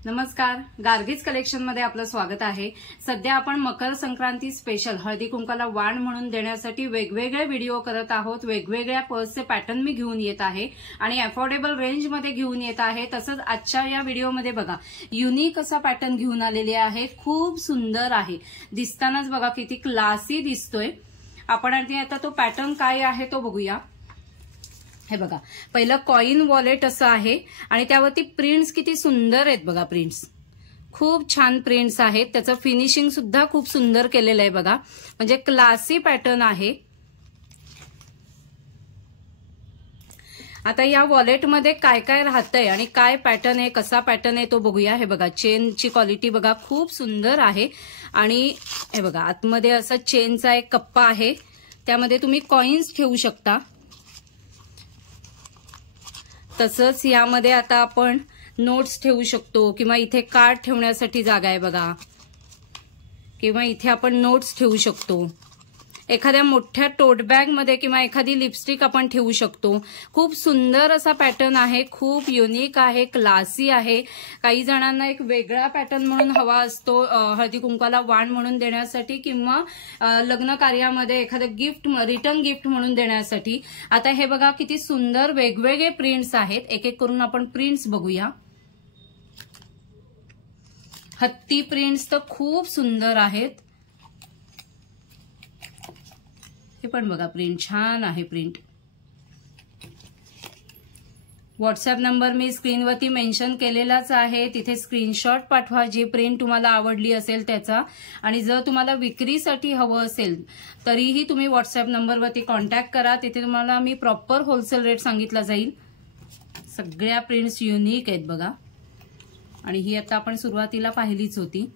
नमस्कार, गार्गीज कलेक्शन मध्ये आपलं स्वागत आहे। सध्या आपण मकर संक्रांती स्पेशल हळदी कुंकाला वाण म्हणून देण्यासाठी वेगवेगळे व्हिडिओ करत आहोत। वेगवेगळ्या पर्सचे पॅटर्न मी घेऊन येत आहे आणि अफोर्डेबल रेंज मध्ये घेऊन येत आहे। तसंच आजच्या या व्हिडिओमध्ये बघा युनिक असा पॅटर्न घेऊन आलेले आहे। खूप सुंदर आहे, दिसतानाच बघा किती क्लासी दिसतोय। आपण आता तो पॅटर्न काय आहे तो बघूया। हे बघा, पहिलं कॉइन वॉलेट असं आहे आणि त्यावरती प्रिंट्स किती सुंदर आहेत बघा। प्रिंट्स खूप छान प्रिंट्स आहेत, त्याचं फिनिशिंग सुद्धा खूप सुंदर केलेलं आहे बघा, म्हणजे क्लासी पॅटर्न आहे। आता या वॉलेटमध्ये काय काय राहतंय आणि काय पॅटर्न आहे, कसा पॅटर्न आहे तो बघूया। हे बघा, चेनची क्वालिटी बघा खूप सुंदर आहे आणि हे बघा आतमध्ये असं चेनचा एक कप्पा आहे, त्यामध्ये तुम्ही कॉइन्स ठेवू शकता। तसंच यामध्ये आता आपण नोट्स ठेवू शकतो किंवा इथे कार्ड ठेवण्यासाठी जागा आहे बघा, किंवा इथे आपण नोट्स ठेवू शकतो। एखाद्या मोठ्या टोट बॅग मध्ये किंवा एखादी लिपस्टिक आपण ठेवू शकतो। खूप सुंदर असा पॅटर्न आहे, खूप युनिक आहे, क्लासी आहे। काही जणांना एक वेगळा पॅटर्न म्हणून हवा असतो हळदी कुंकाला वाण म्हणून देण्यासाठी किंवा लग्न कार्यामध्ये एखादं गिफ्ट, रिटर्न गिफ्ट म्हणून देण्यासाठी। आता हे बघा किती सुंदर वेगवेगळे प्रिंट्स आहेत, एक एक करून आपण प्रिंट्स बघूया। हत्ती प्रिंट्स तर खूप सुंदर आहेत, हे पण बघा प्रिंट छान आहे। प्रिंट व्हॉट्सअप नंबर मी स्क्रीनवरती मेन्शन केलेलाच आहे, तिथे स्क्रीनशॉट पाठवा जी प्रिंट तुम्हाला आवडली असेल त्याचा। आणि जर तुम्हाला विक्रीसाठी हवं असेल तरीही तुम्ही व्हॉट्सअप नंबरवरती कॉन्टॅक्ट करा, तिथे तुम्हाला मी प्रॉपर होलसेल रेट सांगितला जाईल। सगळ्या प्रिंट्स युनिक आहेत बघा, आणि ही आता आपण सुरुवातीला पाहिलीच होती।